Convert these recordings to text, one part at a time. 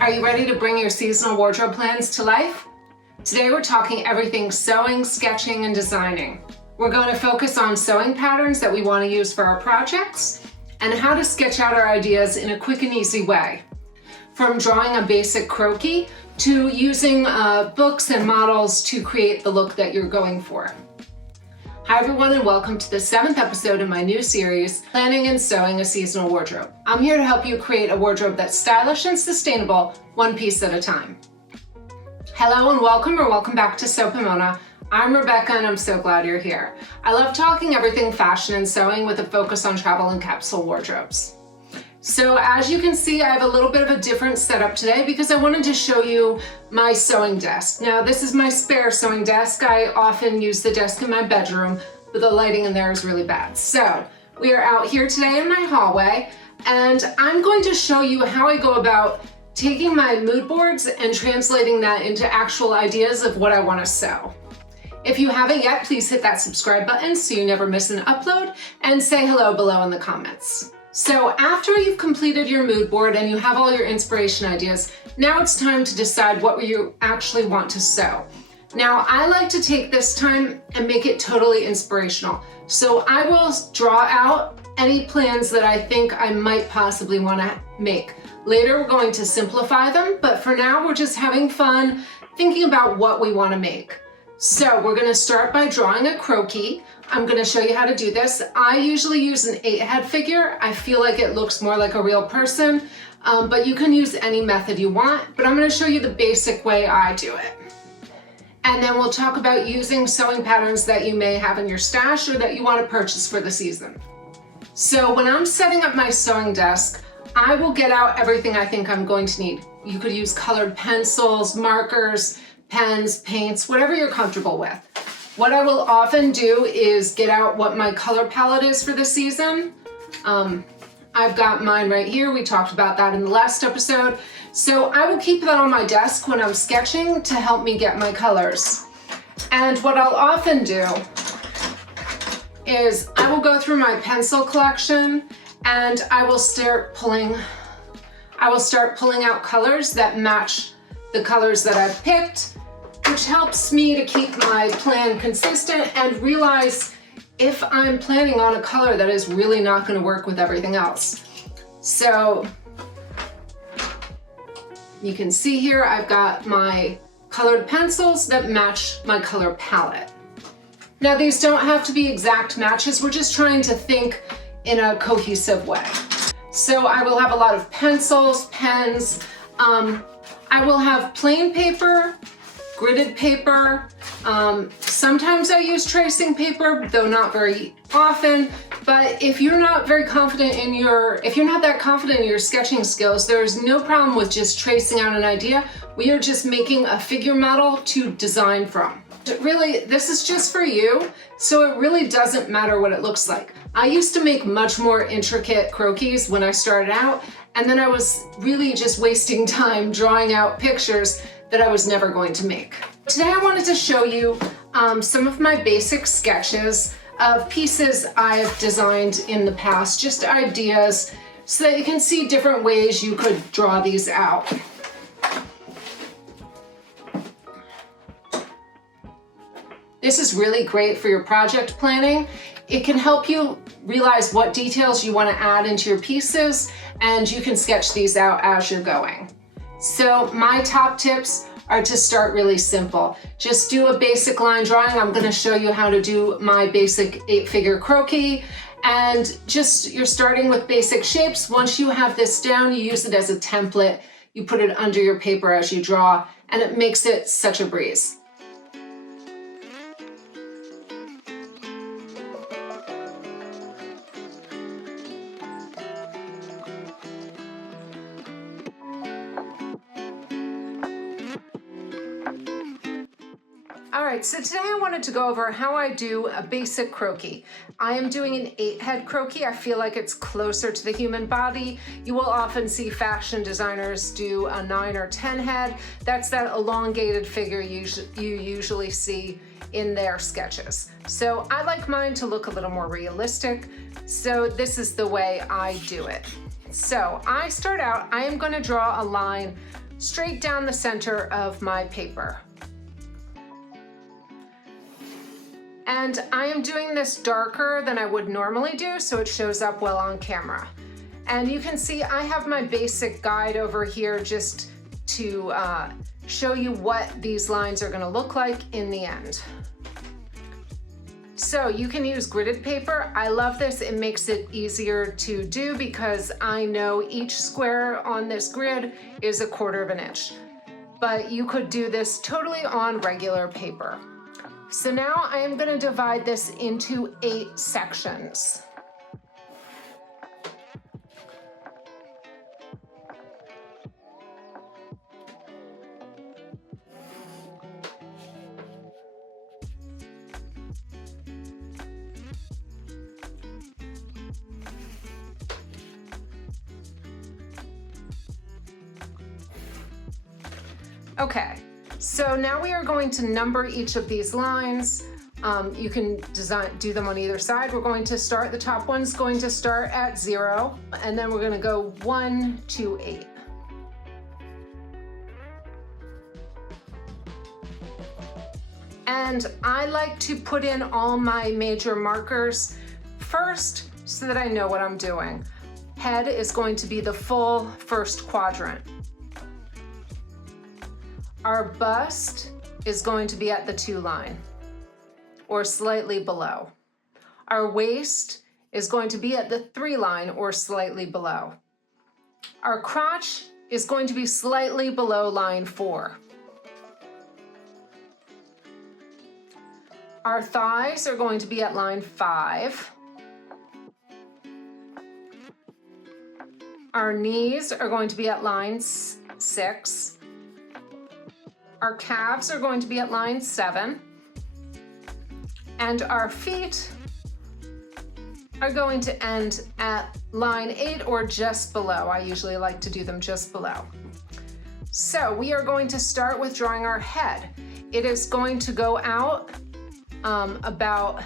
Are you ready to bring your seasonal wardrobe plans to life? Today we're talking everything sewing, sketching, and designing. We're going to focus on sewing patterns that we want to use for our projects and how to sketch out our ideas in a quick and easy way. From drawing a basic croquis to using books and models to create the look that you're going for. Hi everyone, and welcome to the 7th episode of my new series, Planning and Sewing a Seasonal Wardrobe. I'm here to help you create a wardrobe that's stylish and sustainable, one piece at a time. Hello and welcome back to Sew Pomona. I'm Rebecca and I'm so glad you're here. I love talking everything fashion and sewing with a focus on travel and capsule wardrobes. So as you can see, I have a little bit of a different setup today because I wanted to show you my sewing desk. Now this is my spare sewing desk. I often use the desk in my bedroom, but the lighting in there is really bad. So we are out here today in my hallway and I'm going to show you how I go about taking my mood boards and translating that into actual ideas of what I want to sew. If you haven't yet, please hit that subscribe button so you never miss an upload and say hello below in the comments. So after you've completed your mood board and you have all your inspiration ideas, now it's time to decide what you actually want to sew. Now I like to take this time and make it totally inspirational. So I will draw out any plans that I think I might possibly want to make. Later we're going to simplify them, but for now we're just having fun thinking about what we want to make. So we're going to start by drawing a croquis. I'm going to show you how to do this. I usually use an 8-head figure. I feel like it looks more like a real person, but you can use any method you want, but I'm going to show you the basic way I do it. And then we'll talk about using sewing patterns that you may have in your stash or that you want to purchase for the season. So when I'm setting up my sewing desk, I will get out everything I think I'm going to need. You could use colored pencils, markers, pens, paints, whatever you're comfortable with. What I will often do is get out what my color palette is for the season. I've got mine right here. We talked about that in the last episode. So I will keep that on my desk when I'm sketching to help me get my colors. And what I'll often do is I will go through my pencil collection and I will start pulling out colors that match the colors that I've picked, which helps me to keep my plan consistent and realize if I'm planning on a color that is really not going to work with everything else. So you can see here I've got my colored pencils that match my color palette. Now these don't have to be exact matches, we're just trying to think in a cohesive way. So I will have a lot of pencils, pens, I will have plain paper, gridded paper. Sometimes I use tracing paper, though not very often. But if you're not very confident in if you're not that confident in your sketching skills, there's no problem with just tracing out an idea. We are just making a figure model to design from. Really, this is just for you, so it really doesn't matter what it looks like. I used to make much more intricate croquis when I started out, and then I was really just wasting time drawing out pictures that I was never going to make. Today I wanted to show you some of my basic sketches of pieces I've designed in the past, just ideas, so that you can see different ways you could draw these out. This is really great for your project planning. It can help you realize what details you want to add into your pieces, and you can sketch these out as you're going. So my top tips are to start really simple. Just do a basic line drawing. I'm going to show you how to do my basic 8-figure croquis, and you're starting with basic shapes. Once you have this down, you use it as a template. You put it under your paper as you draw, and it makes it such a breeze. Alright, so today I wanted to go over how I do a basic croquis. I am doing an 8-head croquis. I feel like it's closer to the human body. You will often see fashion designers do a 9 or 10 head. That's that elongated figure you usually see in their sketches. So I like mine to look a little more realistic, so this is the way I do it. So I start out, I am going to draw a line straight down the center of my paper. And I am doing this darker than I would normally do, so it shows up well on camera. And you can see I have my basic guide over here just to show you what these lines are gonna look like in the end. So you can use gridded paper. I love this. It makes it easier to do because I know each square on this grid is 1/4 of an inch. But you could do this totally on regular paper. So now I am going to divide this into 8 sections. Okay, so now we are going to number each of these lines. You can do them on either side. We're going to start, the top one's going to start at 0, and then we're going to go 1 to 8. And I like to put in all my major markers first so that I know what I'm doing. Head is going to be the full first quadrant. Our bust is going to be at the 2 line or slightly below. Our waist is going to be at the 3 line or slightly below. Our crotch is going to be slightly below line 4. Our thighs are going to be at line 5. Our knees are going to be at line 6. Our calves are going to be at line 7, and our feet are going to end at line 8 or just below. I usually like to do them just below. So we are going to start with drawing our head. It is going to go out about,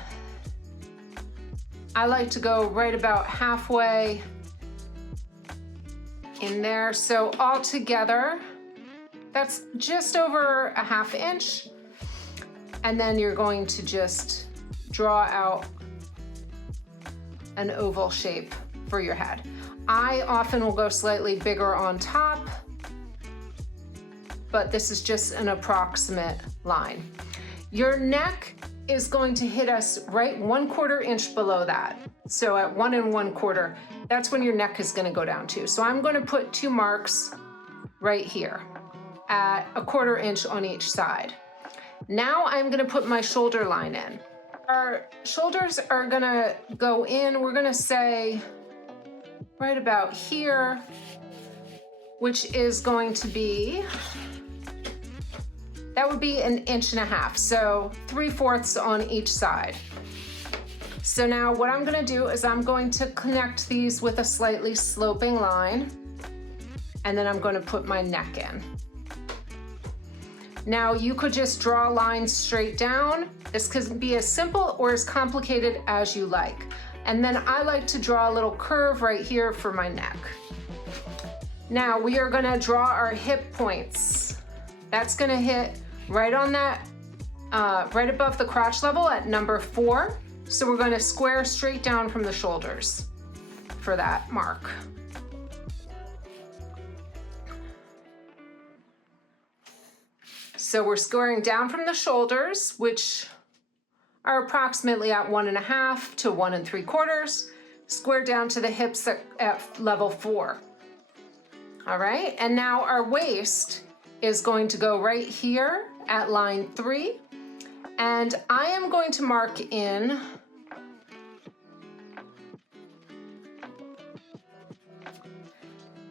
I like to go right about halfway in there. So all together, that's just over a 1/2 inch. And then you're going to just draw out an oval shape for your head. I often will go slightly bigger on top, but this is just an approximate line. Your neck is going to hit us right 1/4 inch below that. So at 1 1/4, that's when your neck is gonna go down to. So I'm gonna put 2 marks right here at 1/4 inch on each side. Now I'm gonna put my shoulder line in. Our shoulders are gonna go in, we're gonna say right about here, which is going to be, that would be 1.5 inches, so 3/4 on each side. So now what I'm gonna do is I'm going to connect these with a slightly sloping line, and then I'm gonna put my neck in. Now you could just draw lines straight down. This could be as simple or as complicated as you like. And then I like to draw a little curve right here for my neck. Now we are gonna draw our hip points. That's gonna hit right on that, right above the crotch level at number 4. So we're gonna square straight down from the shoulders for that mark. So we're squaring down from the shoulders, which are approximately at 1.5 to 1 3/4, square down to the hips at level 4. All right, and now our waist is going to go right here at line 3, and I am going to mark in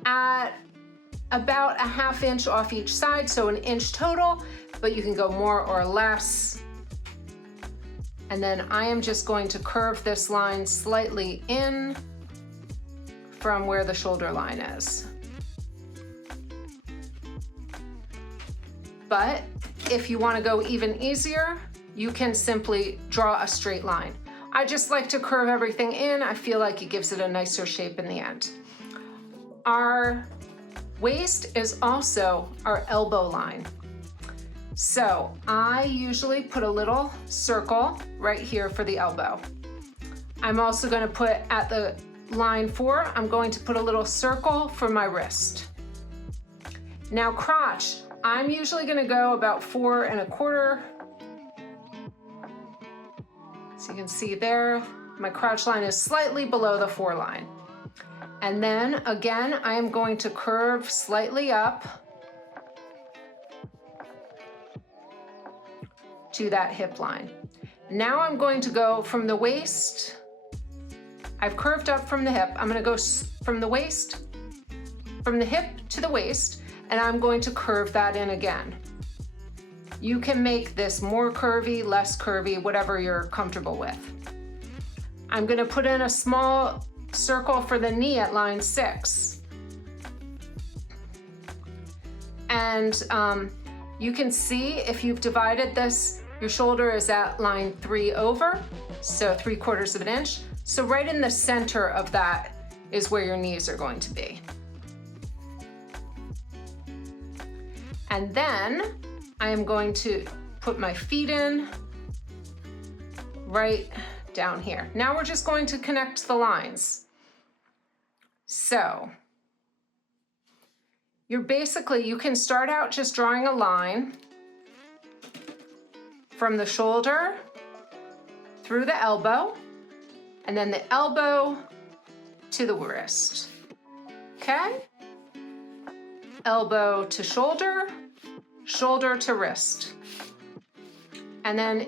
at about a 1/2 inch off each side, so 1 inch total, but you can go more or less. And then I am just going to curve this line slightly in from where the shoulder line is. But if you want to go even easier, you can simply draw a straight line. I just like to curve everything in. I feel like it gives it a nicer shape in the end. Our Waist is also our elbow line. So I usually put a little circle right here for the elbow. I'm also going to put at the line 4, I'm going to put a little circle for my wrist. Now crotch, I'm usually going to go about 4 1/4. So you can see there, my crotch line is slightly below the 4 line. And then again, I am going to curve slightly up to that hip line. Now I'm going to go from the waist. I've curved up from the hip. I'm going to go from the waist, from the hip to the waist, and I'm going to curve that in again. You can make this more curvy, less curvy, whatever you're comfortable with. I'm going to put in a small circle for the knee at line 6. And you can see if you've divided this, your shoulder is at line 3 over, so 3/4 of an inch. So right in the center of that is where your knees are going to be. And then I am going to put my feet in right down here. Now we're just going to connect the lines. So you can start out just drawing a line from the shoulder through the elbow, and then the elbow to the wrist. Okay? Elbow to shoulder, shoulder to wrist. And then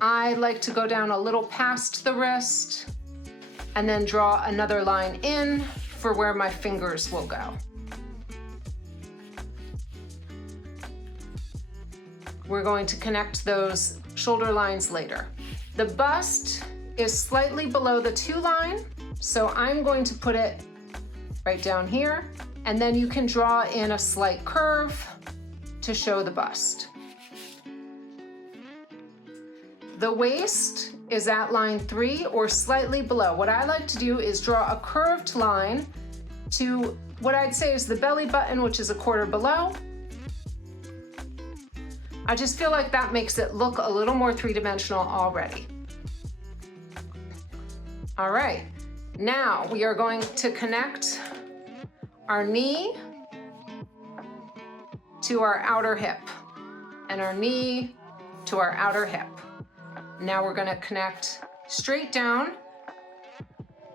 I like to go down a little past the wrist and then draw another line in for where my fingers will go. We're going to connect those shoulder lines later. The bust is slightly below the 2 line, so I'm going to put it right down here, and then you can draw in a slight curve to show the bust. The waist is at line 3 or slightly below. What I like to do is draw a curved line to what I'd say is the belly button, which is 1/4 below. I just feel like that makes it look a little more 3-dimensional already. All right, now we are going to connect our knee to our outer hip and our knee to our outer hip. Now we're going to connect straight down,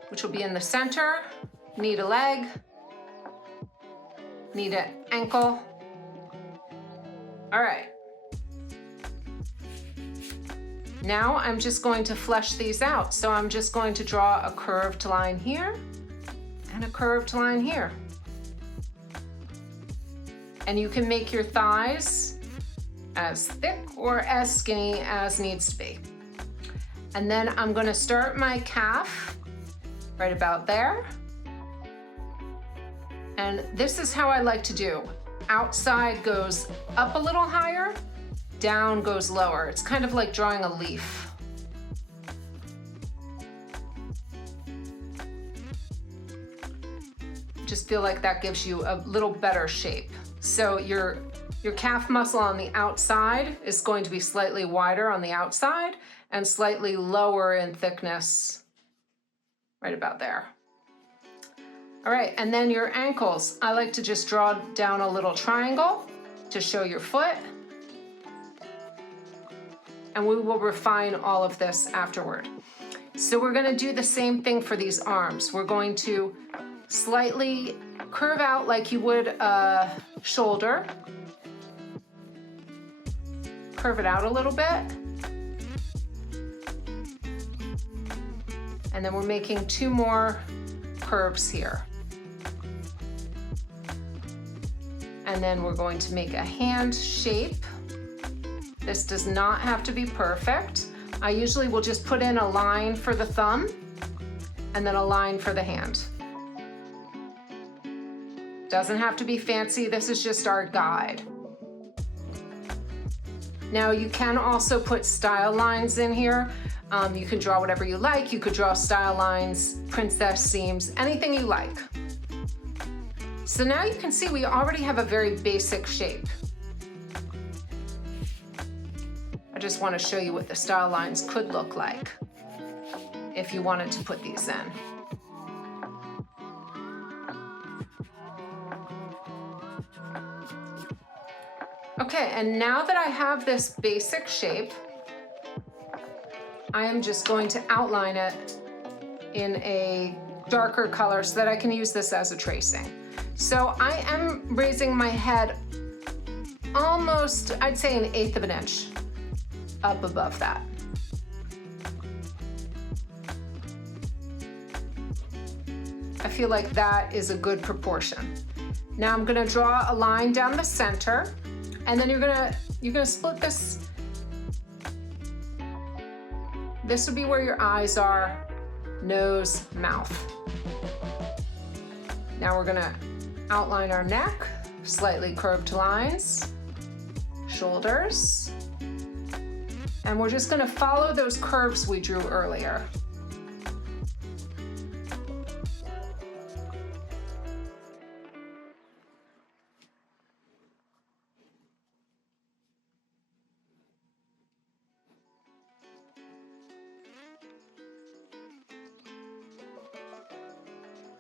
which will be in the center, knee to leg, knee to ankle. All right. Now I'm just going to flesh these out. So I'm just going to draw a curved line here and a curved line here. And you can make your thighs as thick or as skinny as needs to be. And then I'm going to start my calf right about there. And this is how I like to do. Outside goes up a little higher, down goes lower. It's kind of like drawing a leaf. Just feel like that gives you a little better shape. So your calf muscle on the outside is going to be slightly wider on the outside and slightly lower in thickness right about there. All right, and then your ankles. I like to just draw down a little triangle to show your foot. And we will refine all of this afterward. So we're gonna do the same thing for these arms. We're going to slightly curve out like you would a shoulder. Curve it out a little bit. And then we're making 2 more curves here. And then we're going to make a hand shape. This does not have to be perfect. I usually will just put in a line for the thumb and then a line for the hand. Doesn't have to be fancy, this is just our guide. Now you can also put style lines in here. You can draw whatever you like. You could draw style lines, princess seams, anything you like. So now you can see we already have a very basic shape. I just want to show you what the style lines could look like if you wanted to put these in. Okay, and now that I have this basic shape, I am just going to outline it in a darker color so that I can use this as a tracing. So I am raising my head almost, I'd say 1/8 of an inch up above that. I feel like that is a good proportion. Now I'm gonna draw a line down the center, and then you're gonna split this. This would be where your eyes are, nose, mouth. Now we're gonna outline our neck, slightly curved lines, shoulders, and we're just gonna follow those curves we drew earlier.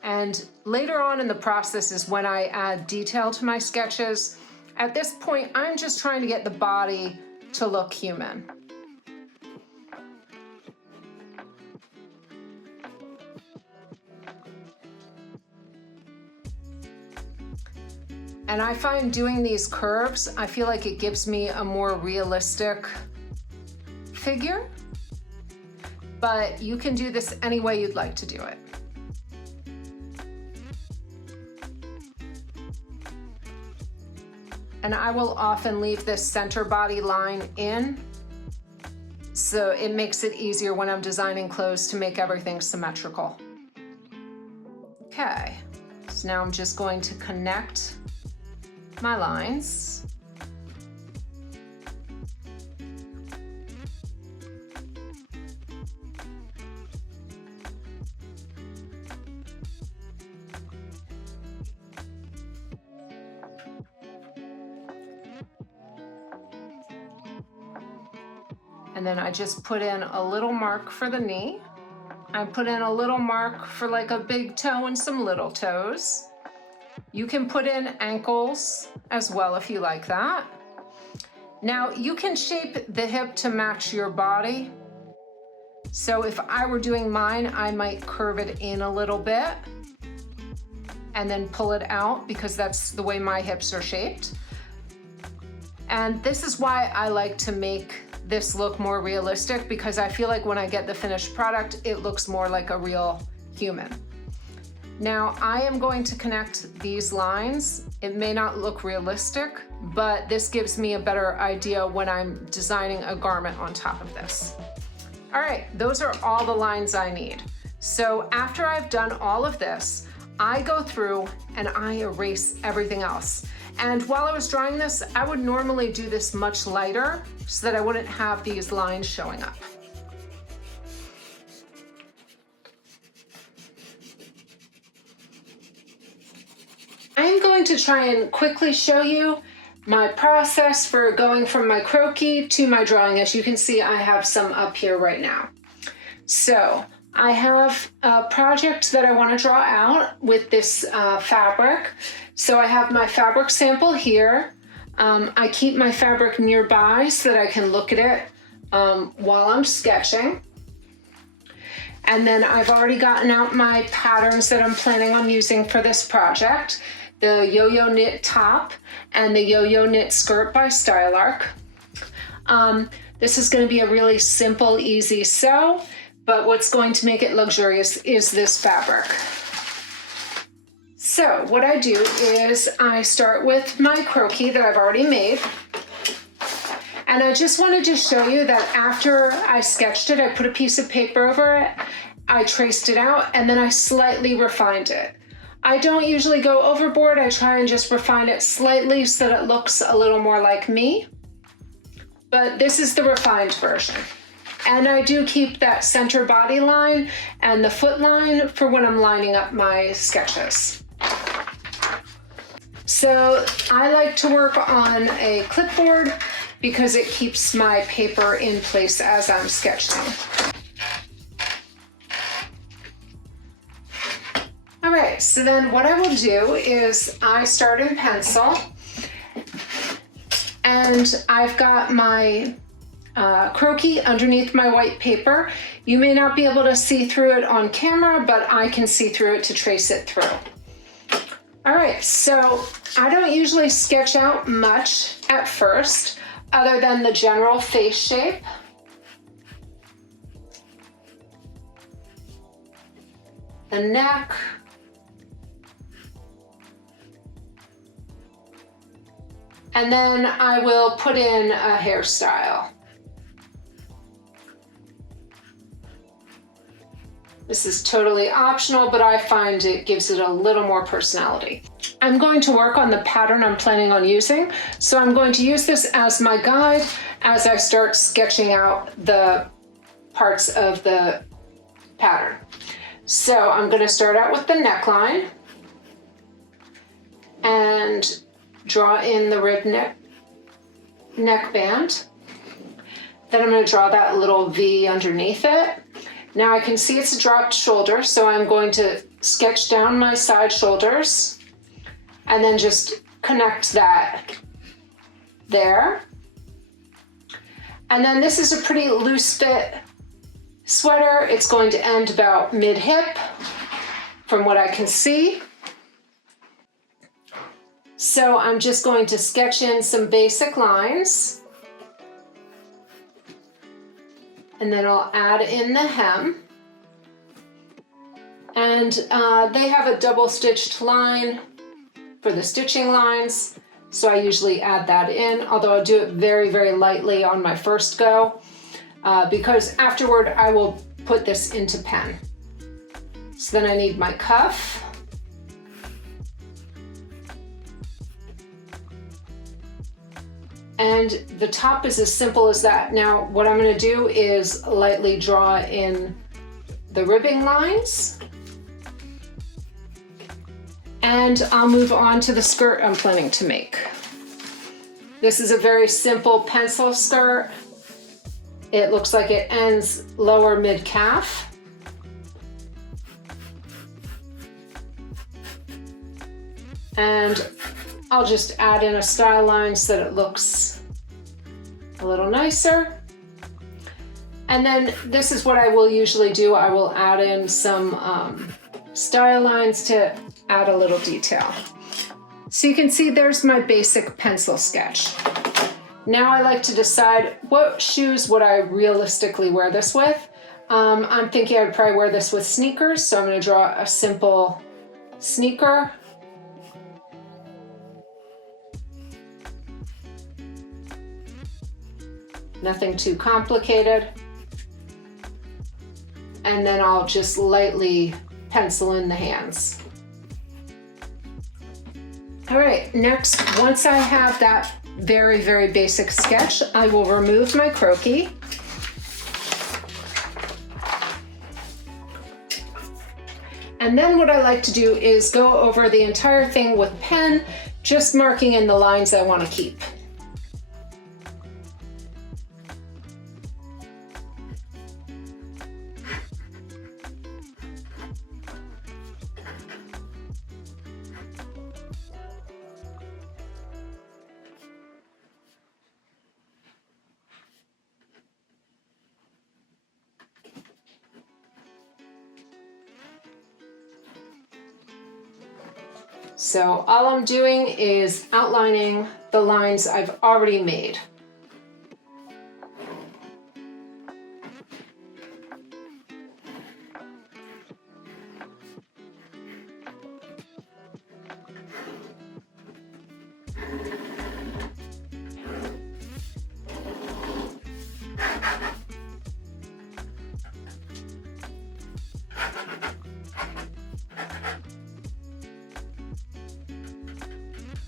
And later on in the process is when I add detail to my sketches. At this point, I'm just trying to get the body to look human. And I find doing these curves, I feel like it gives me a more realistic figure, but you can do this any way you'd like to do it. And I will often leave this center body line in, so it makes it easier when I'm designing clothes to make everything symmetrical. Okay, so now I'm just going to connect my lines. And then I just put in a little mark for the knee. I put in a little mark for like a big toe and some little toes. You can put in ankles as well if you like that. Now you can shape the hip to match your body. So if I were doing mine, I might curve it in a little bit and then pull it out because that's the way my hips are shaped. And this is why I like to make this look more realistic, because I feel like when I get the finished product, it looks more like a real human. Now I am going to connect these lines. It may not look realistic, but this gives me a better idea when I'm designing a garment on top of this. All right, those are all the lines I need. So after I've done all of this, I go through and I erase everything else. And while I was drawing this, I would normally do this much lighter so that I wouldn't have these lines showing up. I'm going to try and quickly show you my process for going from my croquis to my drawing. As you can see, I have some up here right now. So I have a project that I want to draw out with this fabric. So I have my fabric sample here. I keep my fabric nearby so that I can look at it while I'm sketching. And then I've already gotten out my patterns that I'm planning on using for this project. The yo-yo knit top and the yo-yo knit skirt by Stylark. This is going to be a really simple, easy sew, but what's going to make it luxurious is this fabric. So what I do is I start with my croquis that I've already made. And I just wanted to show you that after I sketched it, I put a piece of paper over it, I traced it out, and then I slightly refined it. I don't usually go overboard. I try and just refine it slightly so that it looks a little more like me. But this is the refined version. And I do keep that center body line and the foot line for when I'm lining up my sketches. So I like to work on a clipboard because it keeps my paper in place as I'm sketching. All right, so then what I will do is I start in pencil, and I've got my Croquis underneath my white paper. You may not be able to see through it on camera, but I can see through it to trace it through. All right, so I don't usually sketch out much at first, other than the general face shape. The neck. And then I will put in a hairstyle. This is totally optional, but I find it gives it a little more personality. I'm going to work on the pattern I'm planning on using, so I'm going to use this as my guide as I start sketching out the parts of the pattern. So I'm going to start out with the neckline and draw in the rib neckband. Then I'm going to draw that little V underneath it. Now I can see it's a dropped shoulder, so I'm going to sketch down my side shoulders and then just connect that there. And then this is a pretty loose fit sweater. It's going to end about mid-hip from what I can see. So I'm just going to sketch in some basic lines, and then I'll add in the hem. And they have a double stitched line for the stitching lines, so I usually add that in, although I'll do it very, very lightly on my first go, because afterward I will put this into pen. So then I need my cuff. And the top is as simple as that. Now, what I'm going to do is lightly draw in the ribbing lines. And I'll move on to the skirt I'm planning to make. This is a very simple pencil skirt. It looks like it ends lower mid-calf. And I'll just add in a style line so that it looks a little nicer. And then this is what I will usually do. I will add in some style lines to add a little detail. So you can see there's my basic pencil sketch. Now I like to decide what shoes would I realistically wear this with. I'm thinking I'd probably wear this with sneakers, so I'm going to draw a simple sneaker. Nothing too complicated. And then I'll just lightly pencil in the hands. All right, next, once I have that very, very basic sketch, I will remove my Croquis. And then what I like to do is go over the entire thing with pen, just marking in the lines I want to keep. So all I'm doing is outlining the lines I've already made.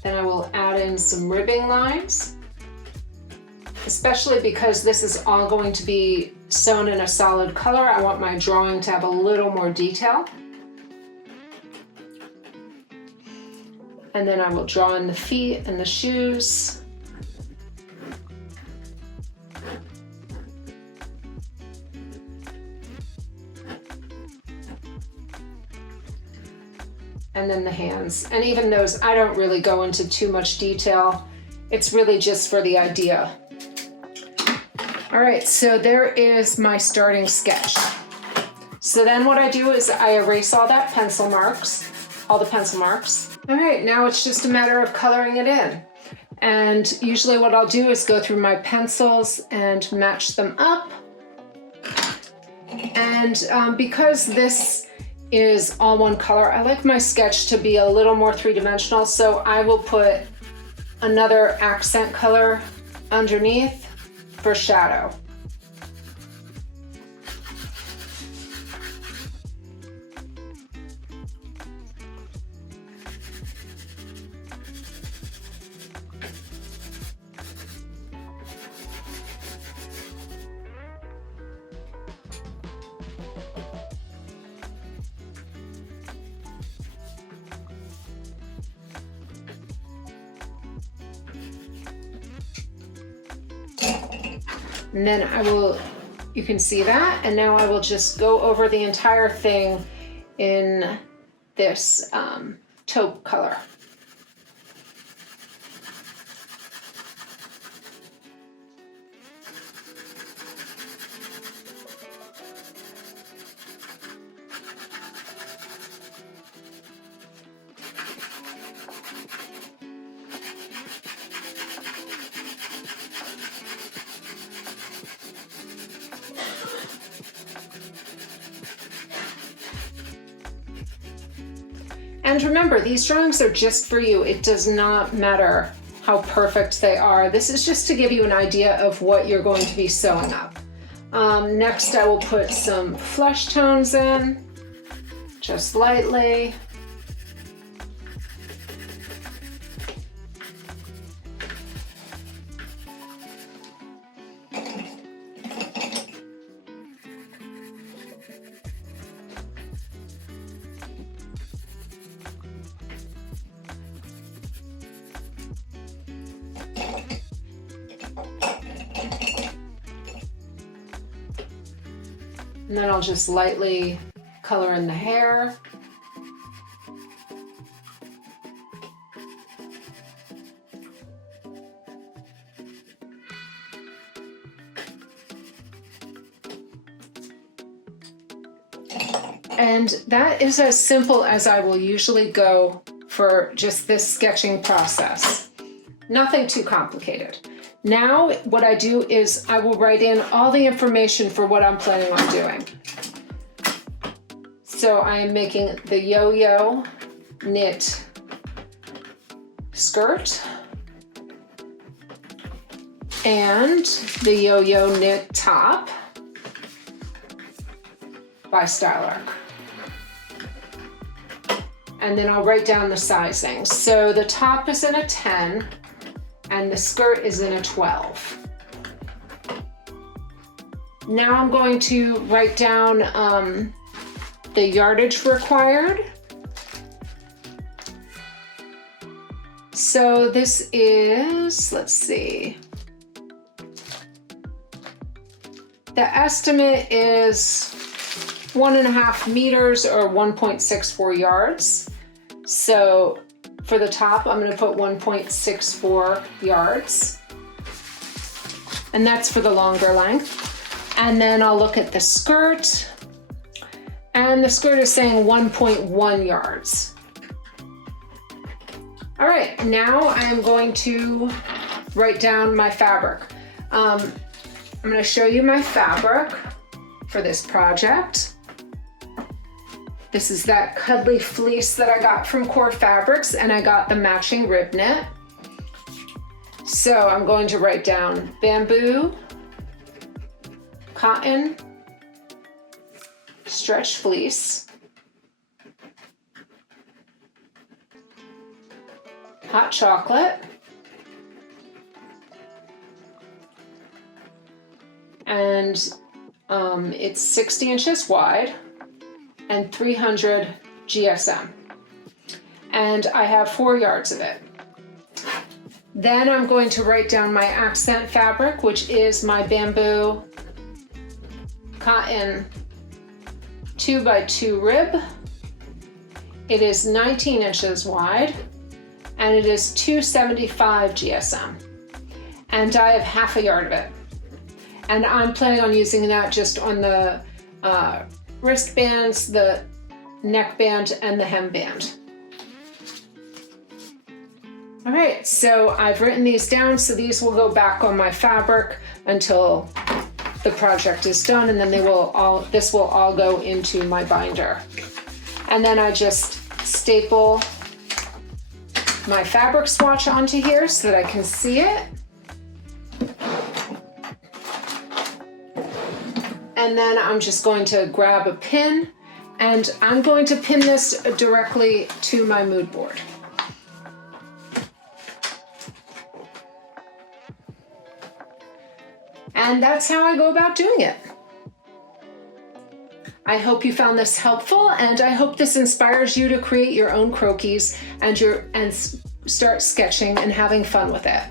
Then I will add in some ribbing lines, especially because this is all going to be sewn in a solid color. I want my drawing to have a little more detail. And then I will draw in the feet and the shoes. And then the hands. And even those, I don't really go into too much detail. It's really just for the idea. All right, so there is my starting sketch. So then what I do is I erase all that pencil marks, all the pencil marks. All right, now it's just a matter of coloring it in. And usually what I'll do is go through my pencils and match them up. And because this is all one color, I like my sketch to be a little more three-dimensional, so I will put another accent color underneath for shadow. And then I will, you can see that, and now I will just go over the entire thing in this taupe color. And remember, these drawings are just for you. It does not matter how perfect they are. This is just to give you an idea of what you're going to be sewing up. Next, I will put some flesh tones in, just lightly. And then I'll just lightly color in the hair. And that is as simple as I will usually go for just this sketching process. Nothing too complicated. Now, what I do is I will write in all the information for what I'm planning on doing. So I am making the yo-yo knit skirt and the yo-yo knit top by Style Arc. And then I'll write down the sizing. So the top is in a 10, and the skirt is in a 12. Now I'm going to write down the yardage required. So this is, let's see. The estimate is 1.5 meters or 1.64 yards. So for the top, I'm going to put 1.64 yards. And that's for the longer length. And then I'll look at the skirt. And the skirt is saying 1.1 yards. All right, now I am going to write down my fabric. I'm going to show you my fabric for this project. This is that cuddly fleece that I got from Core Fabrics, and I got the matching rib knit. So I'm going to write down bamboo, cotton, stretch fleece, hot chocolate, and it's 60 inches wide and 300 GSM. and I have 4 yards of it. Then I'm going to write down my accent fabric, which is my bamboo cotton 2x2 rib. It is 19 inches wide, and it is 275 GSM. And I have half a yard of it. And I'm planning on using that just on the wristbands, the neckband, and the hemband. All right, so I've written these down, so these will go back on my fabric until the project is done, and then this will all go into my binder. And then I just staple my fabric swatch onto here so that I can see it. And then I'm just going to grab a pin, and I'm going to pin this directly to my mood board. And that's how I go about doing it. I hope you found this helpful, and I hope this inspires you to create your own croquis and start sketching and having fun with it.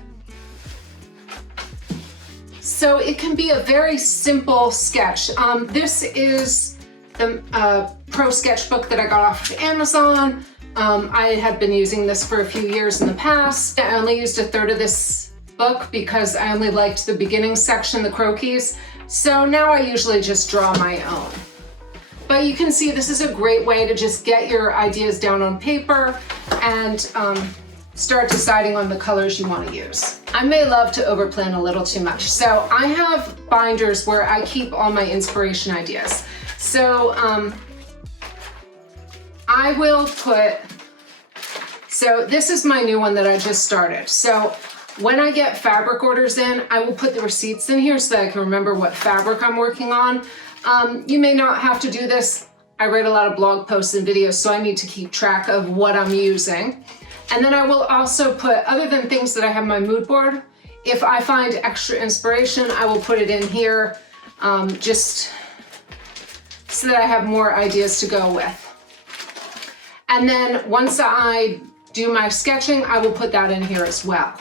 So it can be a very simple sketch. This is the pro sketchbook that I got off of Amazon. I had been using this for a few years in the past. I only used a third of this book because I only liked the beginning section, the croquis. So now I usually just draw my own. But you can see this is a great way to just get your ideas down on paper and start deciding on the colors you want to use. I may love to overplan a little too much. So I have binders where I keep all my inspiration ideas. So I will so this is my new one that I just started. So when I get fabric orders in, I will put the receipts in here so that I can remember what fabric I'm working on. You may not have to do this. I write a lot of blog posts and videos, so I need to keep track of what I'm using. And then I will also put, other than things that I have on my mood board, if I find extra inspiration, I will put it in here just so that I have more ideas to go with. And then once I do my sketching, I will put that in here as well.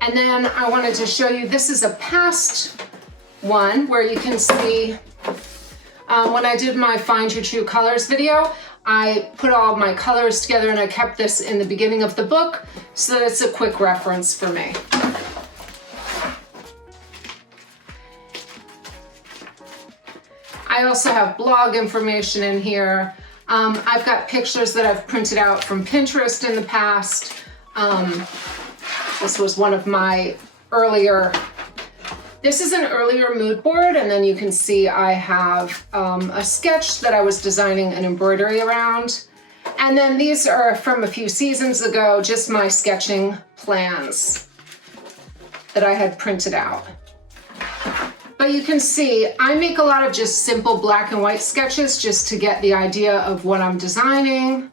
And then I wanted to show you, this is a past one where you can see when I did my Find Your True Colors video, I put all my colors together and I kept this in the beginning of the book so that it's a quick reference for me. I also have blog information in here. I've got pictures that I've printed out from Pinterest in the past. This was one of my earlier, this is an earlier mood board, and then you can see I have a sketch that I was designing an embroidery around. And then these are from a few seasons ago, just my sketching plans that I had printed out. But you can see I make a lot of just simple black and white sketches just to get the idea of what I'm designing.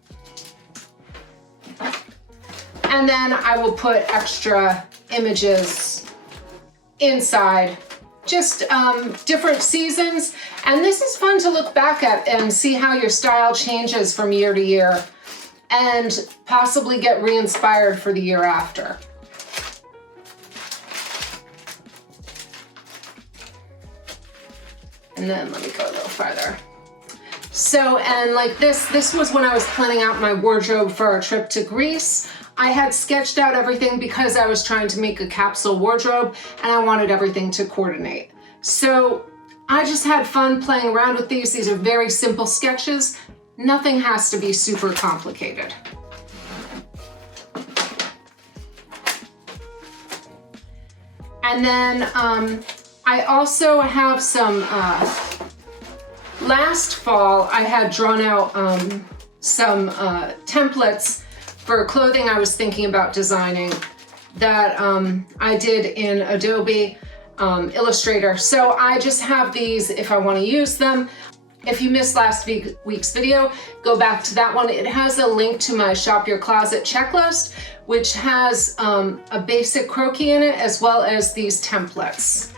And then I will put extra images inside, just different seasons. And this is fun to look back at and see how your style changes from year to year and possibly get re-inspired for the year after. And then let me go a little farther. So, and like this was when I was planning out my wardrobe for our trip to Greece. I had sketched out everything because I was trying to make a capsule wardrobe and I wanted everything to coordinate. So I just had fun playing around with these. These are very simple sketches. Nothing has to be super complicated. And then I also have some, last fall I had drawn out some templates for clothing I was thinking about designing that I did in Adobe Illustrator. So I just have these if I want to use them. If you missed last week's video, go back to that one. It has a link to my Shop Your Closet checklist, which has a basic croquis in it as well as these templates.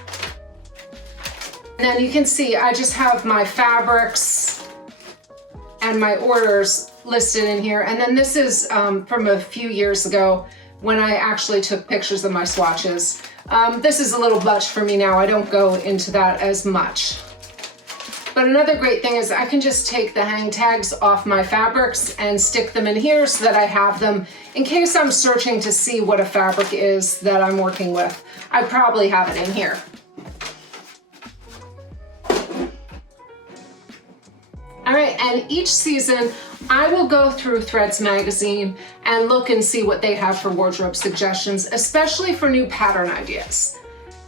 And then you can see I just have my fabrics and my orders listed in here. And then this is from a few years ago when I actually took pictures of my swatches. This is a little much for me now. I don't go into that as much. But another great thing is I can just take the hang tags off my fabrics and stick them in here so that I have them in case I'm searching to see what a fabric is that I'm working with. I probably have it in here. All right, and each season I will go through Threads magazine and look and see what they have for wardrobe suggestions, especially for new pattern ideas.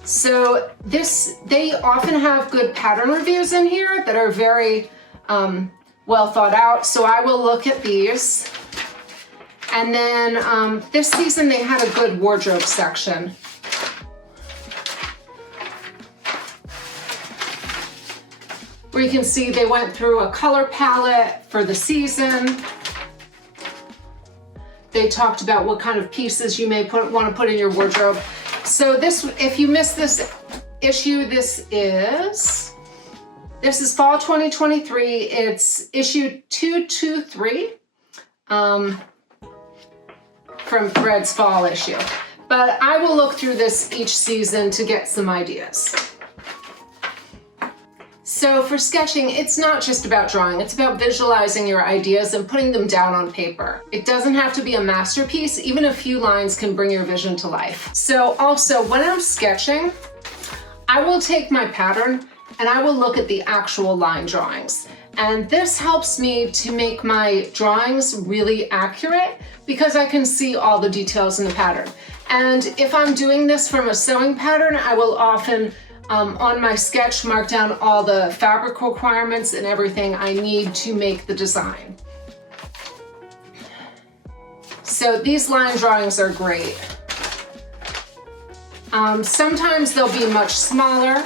So they often have good pattern reviews in here that are very well thought out. So I will look at these. And then this season they had a good wardrobe section. Where you can see they went through a color palette for the season. They talked about what kind of pieces you may want to put in your wardrobe. So this, if you missed this issue, this is fall 2023. It's issue 223 from Threads fall issue. But I will look through this each season to get some ideas. So for sketching, it's not just about drawing, it's about visualizing your ideas and putting them down on paper. It doesn't have to be a masterpiece, even a few lines can bring your vision to life. So also, when I'm sketching, I will take my pattern and I will look at the actual line drawings. And this helps me to make my drawings really accurate because I can see all the details in the pattern. And if I'm doing this from a sewing pattern, I will often on my sketch mark down all the fabric requirements and everything I need to make the design. So these line drawings are great. Sometimes they'll be much smaller,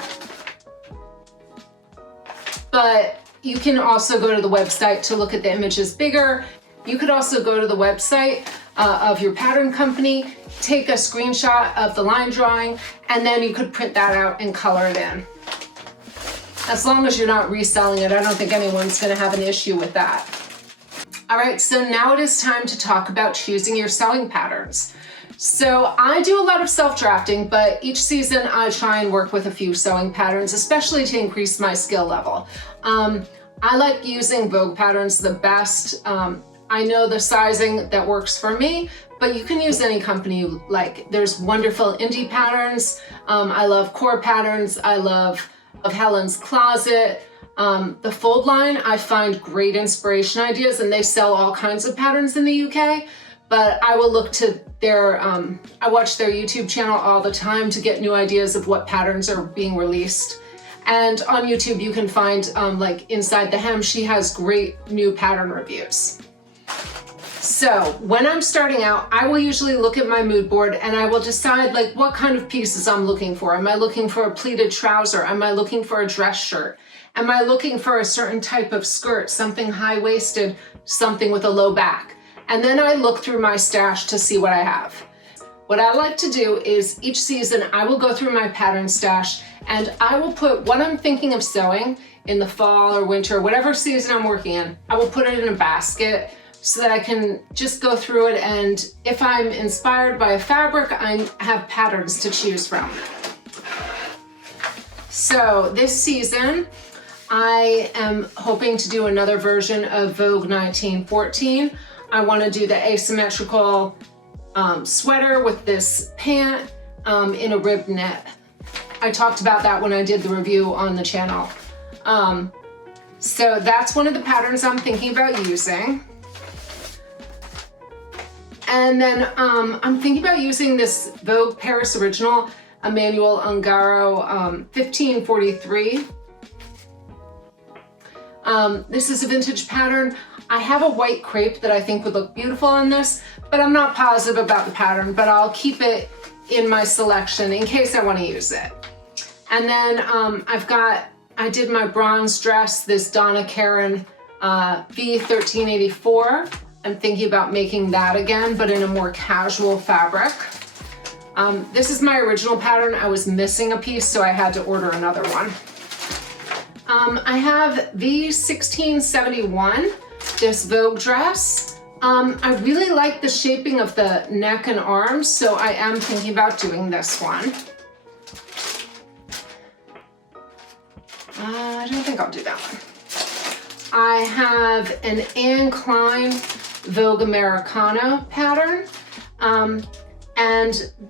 but you can also go to the website to look at the images bigger. You could also go to the website of your pattern company, take a screenshot of the line drawing, and then you could print that out and color it in. As long as you're not reselling it, I don't think anyone's gonna have an issue with that. All right, so now it is time to talk about choosing your sewing patterns. So I do a lot of self-drafting, but each season I try and work with a few sewing patterns, especially to increase my skill level. I like using Vogue patterns the best. I know the sizing that works for me, but you can use any company you like. There's wonderful indie patterns. I love Core Patterns. I love of Helen's Closet. The Fold line, I find great inspiration ideas, and they sell all kinds of patterns in the UK, but I will look to their, I watch their YouTube channel all the time to get new ideas of what patterns are being released. And on YouTube, you can find like Inside the Hem, she has great new pattern reviews. So when I'm starting out, I will usually look at my mood board and I will decide like what kind of pieces I'm looking for. Am I looking for a pleated trouser? Am I looking for a dress shirt? Am I looking for a certain type of skirt, something high-waisted, something with a low back? And then I look through my stash to see what I have. What I like to do is each season I will go through my pattern stash and I will put what I'm thinking of sewing in the fall or winter, whatever season I'm working in, I will put it in a basket so that I can just go through it, and if I'm inspired by a fabric, I have patterns to choose from. So this season, I am hoping to do another version of Vogue 1914. I want to do the asymmetrical sweater with this pant in a ribbed knit. I talked about that when I did the review on the channel. So that's one of the patterns I'm thinking about using. And then I'm thinking about using this Vogue Paris Original Emmanuel Ungaro 1543. This is a vintage pattern. I have a white crepe that I think would look beautiful in this, but I'm not positive about the pattern, but I'll keep it in my selection in case I want to use it. And then I did my bronze dress, this Donna Karan V1384. I'm thinking about making that again, but in a more casual fabric. This is my original pattern. I was missing a piece, so I had to order another one. I have V1671 this Vogue dress. I really like the shaping of the neck and arms, so I am thinking about doing this one. I don't think I'll do that one. I have an Anne Klein Vogue Americana pattern. And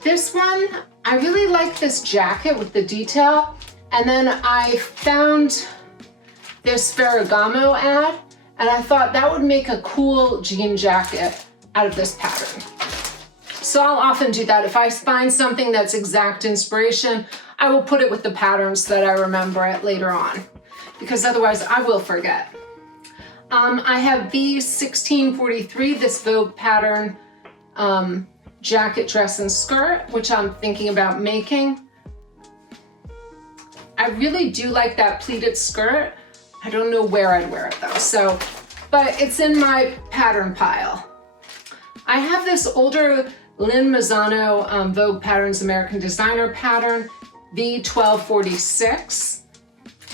this one, I really like this jacket with the detail. And then I found this Ferragamo ad, and I thought that would make a cool jean jacket out of this pattern. So I'll often do that. If I find something that's exact inspiration, I will put it with the patterns that I remember it later on, because otherwise I will forget. I have B1643, this Vogue pattern jacket, dress, and skirt, which I'm thinking about making. I really do like that pleated skirt. I don't know where I'd wear it though, but it's in my pattern pile. I have this older Lynn Mazzano Vogue Patterns American Designer pattern, B1246.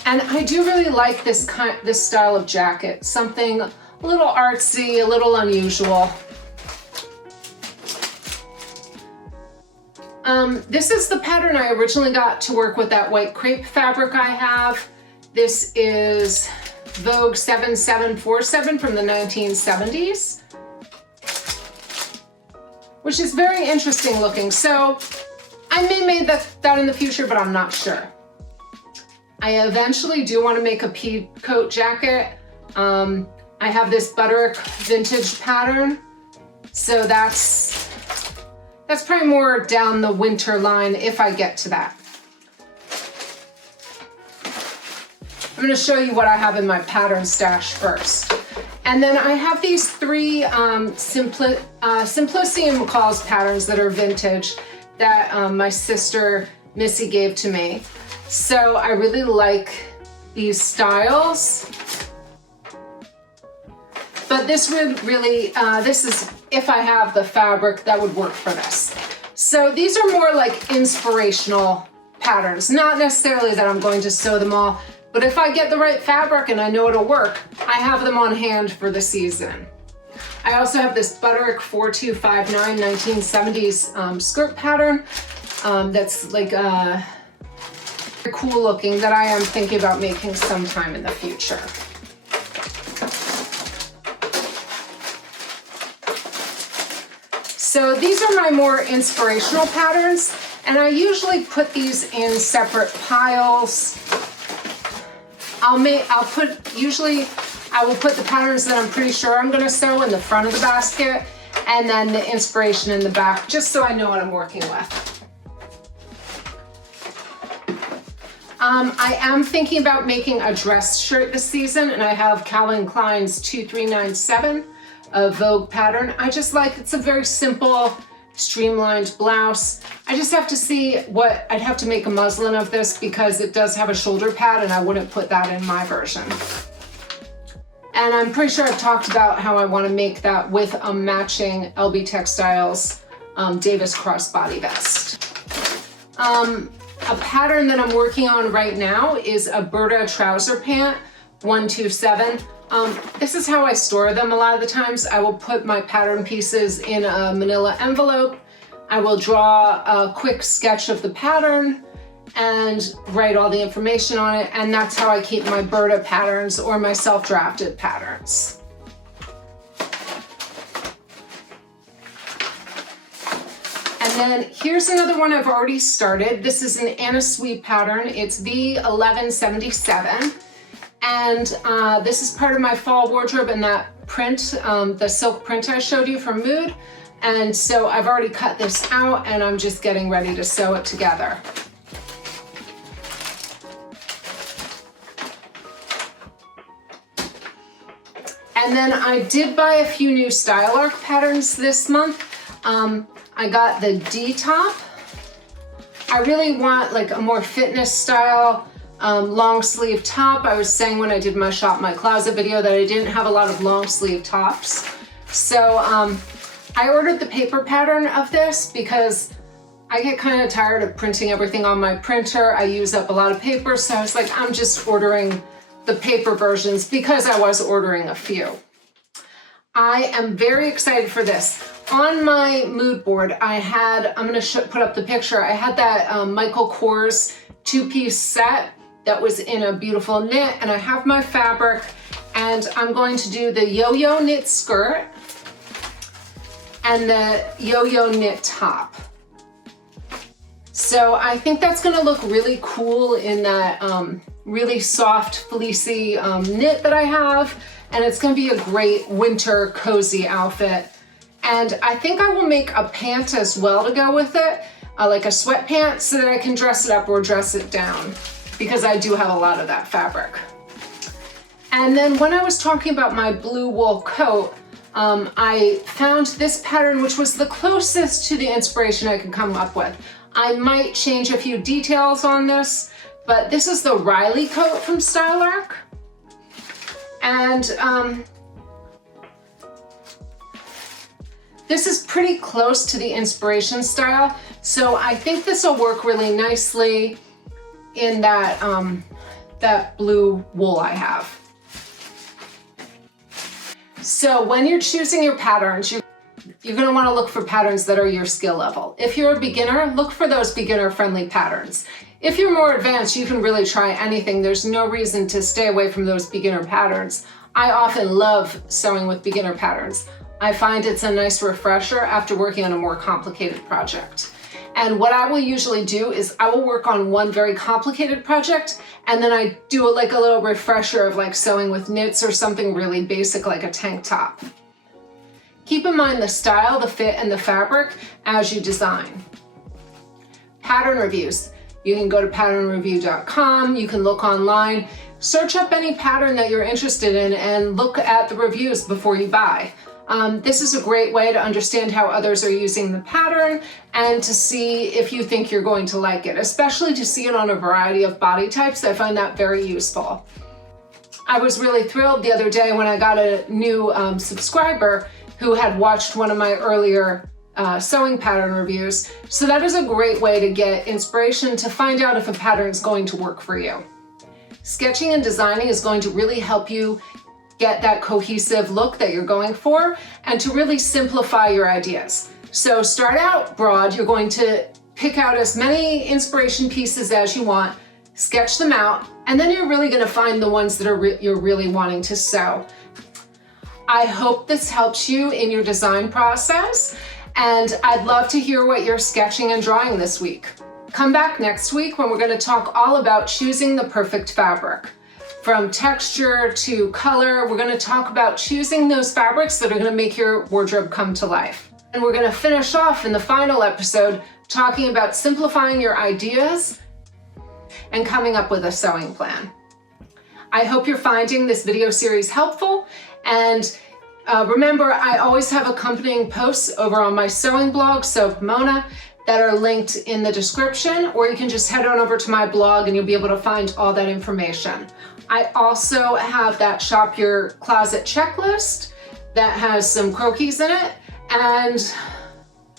And I do really like this style of jacket, something a little artsy, a little unusual. This is the pattern I originally got to work with that white crepe fabric I have. This is Vogue 7747 from the 1970s, which is very interesting looking. So I may make that in the future, but I'm not sure. I eventually do want to make a pea coat jacket. I have this Butterick vintage pattern. So that's probably more down the winter line if I get to that. I'm going to show you what I have in my pattern stash first. And then I have these three Simplicity and McCall's patterns that are vintage that my sister Missy gave to me. So I really like these styles. But this really, this is, if I have the fabric that would work for this. So these are more like inspirational patterns, not necessarily that I'm going to sew them all, but if I get the right fabric and I know it'll work, I have them on hand for the season. I also have this Butterick 4259 1970s skirt pattern that's like cool looking that I am thinking about making sometime in the future. So these are my more inspirational patterns, and I usually put these in separate piles. I will put the patterns that I'm pretty sure I'm gonna sew in the front of the basket, and then the inspiration in the back, just so I know what I'm working with. I am thinking about making a dress shirt this season, and I have Calvin Klein's 2397. A Vogue pattern. I just like, it's a very simple, streamlined blouse. I just have to see what, I'd have to make a muslin of this because it does have a shoulder pad and I wouldn't put that in my version. And I'm pretty sure I've talked about how I want to make that with a matching LB Textiles Davis crossbody vest. A pattern that I'm working on right now is a Berta trouser pant, 127. This is how I store them a lot of the times. I will put my pattern pieces in a manila envelope. I will draw a quick sketch of the pattern and write all the information on it, and that's how I keep my Berta patterns or my self-drafted patterns. And then here's another one I've already started. This is an Anna Sui pattern. It's V1177. And this is part of my fall wardrobe and that print, the silk print I showed you from Mood. And so I've already cut this out and I'm just getting ready to sew it together. And then I did buy a few new Style Arc patterns this month. I got the D top. I really want like a more fitness style long sleeve top. I was saying when I did my Shop My Closet video that I didn't have a lot of long sleeve tops. So I ordered the paper pattern of this because I get kind of tired of printing everything on my printer. I use up a lot of paper, so I was like, I'm just ordering the paper versions because I was ordering a few. I am very excited for this. On my mood board, I'm gonna put up the picture. I had that Michael Kors 2-piece set that was in a beautiful knit, and I have my fabric, and I'm going to do the yo-yo knit skirt and the yo-yo knit top. So I think that's gonna look really cool in that really soft fleecy knit that I have, and it's gonna be a great winter cozy outfit. And I think I will make a pant as well to go with it, like a sweatpants, so that I can dress it up or dress it down, because I do have a lot of that fabric. And then when I was talking about my blue wool coat, I found this pattern, which was the closest to the inspiration I could come up with. I might change a few details on this, but this is the Riley coat from Style Arc. And this is pretty close to the inspiration style, so I think this will work really nicely in that, that blue wool I have. So when you're choosing your patterns, you're gonna wanna look for patterns that are your skill level. If you're a beginner, look for those beginner-friendly patterns. If you're more advanced, you can really try anything. There's no reason to stay away from those beginner patterns. I often love sewing with beginner patterns. I find it's a nice refresher after working on a more complicated project. And what I will usually do is I will work on one very complicated project, and then I do like a little refresher of like sewing with knits or something really basic like a tank top. Keep in mind the style, the fit, and the fabric as you design. Pattern reviews. You can go to patternreview.com, you can look online, search up any pattern that you're interested in and look at the reviews before you buy. This is a great way to understand how others are using the pattern and to see if you think you're going to like it, especially to see it on a variety of body types. I find that very useful. I was really thrilled the other day when I got a new subscriber who had watched one of my earlier sewing pattern reviews. So that is a great way to get inspiration to find out if a pattern is going to work for you. Sketching and designing is going to really help you get that cohesive look that you're going for and to really simplify your ideas. So start out broad. You're going to pick out as many inspiration pieces as you want, sketch them out, and then you're really going to find the ones that you're really wanting to sew. I hope this helps you in your design process, and I'd love to hear what you're sketching and drawing this week. Come back next week when we're going to talk all about choosing the perfect fabric. From texture to color, we're going to talk about choosing those fabrics that are going to make your wardrobe come to life. And we're going to finish off in the final episode talking about simplifying your ideas and coming up with a sewing plan. I hope you're finding this video series helpful, and remember, I always have accompanying posts over on my sewing blog, Sew Pomona, that are linked in the description, or you can just head on over to my blog and you'll be able to find all that information. I also have that Shop Your Closet checklist that has some croquis in it, and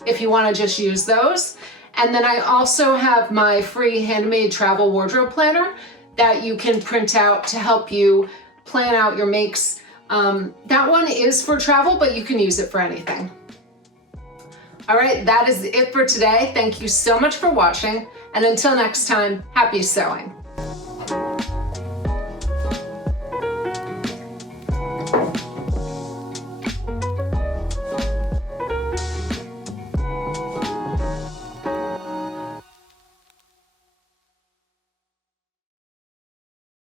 if you want to just use those. And then I also have my free handmade travel wardrobe planner that you can print out to help you plan out your makes. That one is for travel, but you can use it for anything. All right, that is it for today. Thank you so much for watching, and until next time, happy sewing.